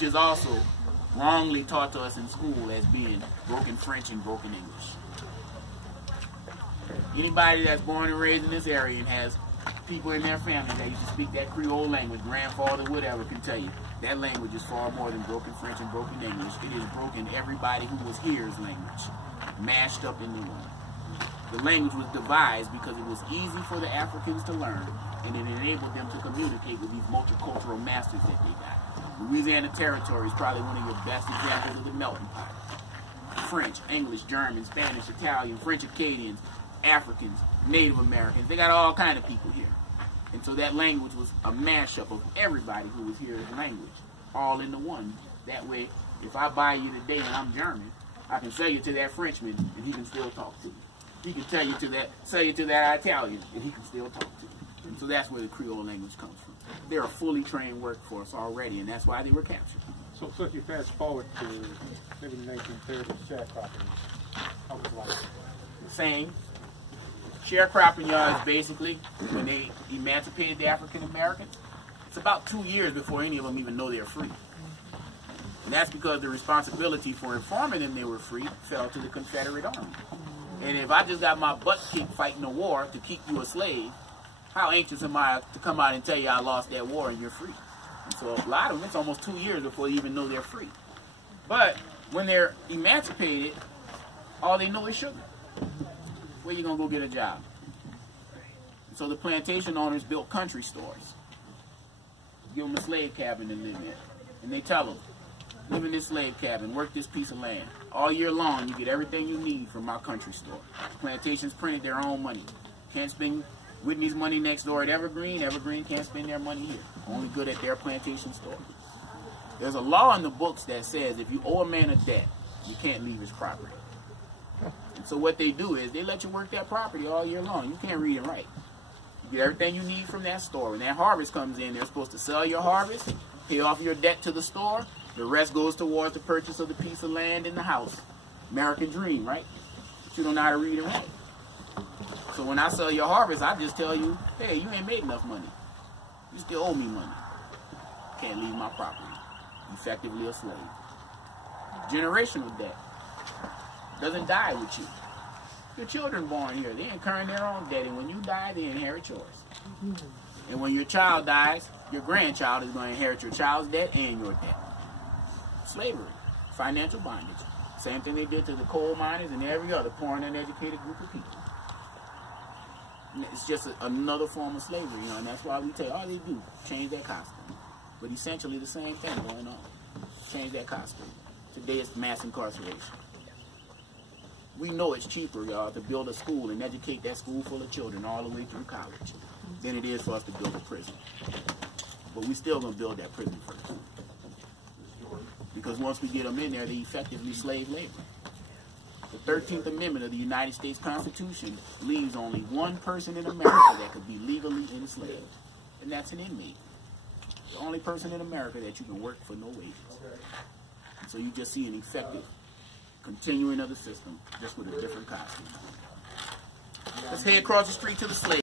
which is also wrongly taught to us in school as being broken French and broken English. Anybody that's born and raised in this area and has people in their family that used to speak that Creole language, grandfather, whatever, can tell you that language is far more than broken French and broken English. It is broken everybody who was here's language, mashed up into one. The language was devised because it was easy for the Africans to learn, and it enabled them to communicate with these multicultural masters that they got. Louisiana Territory is probably one of your best examples of the melting pot. French, English, German, Spanish, Italian, French Acadians, Africans, Native Americans, they got all kind of people here. And so that language was a mashup of everybody who was here as language, all into one. That way, if I buy you today and I'm German, I can sell you to that Frenchman and he can still talk to you. He can sell you to that Italian and he can still talk to you. And so that's where the Creole language comes from. They're a fully trained workforce already, and that's why they were captured. So if you fast forward to maybe the 1930s, sharecropping, how was it like? Same. Sharecropping, y'all, is basically when they emancipated the African Americans. It's about 2 years before any of them even know they're free. And that's because the responsibility for informing them they were free fell to the Confederate Army. And if I just got my butt kicked fighting a war to keep you a slave, how anxious am I to come out and tell you I lost that war and you're free? And so a lot of them, it's almost 2 years before they even know they're free. But when they're emancipated, all they know is sugar. Where you gonna go get a job? And so the plantation owners built country stores. Give them a slave cabin to live in. And they tell them, live in this slave cabin, work this piece of land. All year long, you get everything you need from my country store. Plantations printed their own money. Can't spend Whitney's money next door at Evergreen. Evergreen can't spend their money here. Only good at their plantation store. There's a law in the books that says if you owe a man a debt, you can't leave his property. And so what they do is they let you work that property all year long. You can't read and write. You get everything you need from that store. When that harvest comes in, they're supposed to sell your harvest, pay off your debt to the store. The rest goes towards the purchase of the piece of land in the house. American dream, right? But you don't know how to read and write. So when I sell your harvest, I just tell you, hey, you ain't made enough money. You still owe me money. Can't leave my property. Effectively a slave. Generational debt. Doesn't die with you. Your children born here, they incurring their own debt, and when you die, they inherit yours. And when your child dies, your grandchild is going to inherit your child's debt and your debt. Slavery, financial bondage. Same thing they did to the coal miners and every other poor and uneducated group of people. And it's just another form of slavery, you know, and that's why we tell you all they do, change that costume. But essentially the same thing going on. Change that costume. Today it's mass incarceration. We know it's cheaper, y'all, to build a school and educate that school full of children all the way through college than it is for us to build a prison. But we still gonna build that prison first. Because once we get them in there, they effectively slave labor. The 13th Amendment of the United States Constitution leaves only one person in America that could be legally enslaved, and that's an inmate. The only person in America that you can work for no wages. And so you just see an effective continuing of the system, just with a different costume. Let's head across the street to the slave.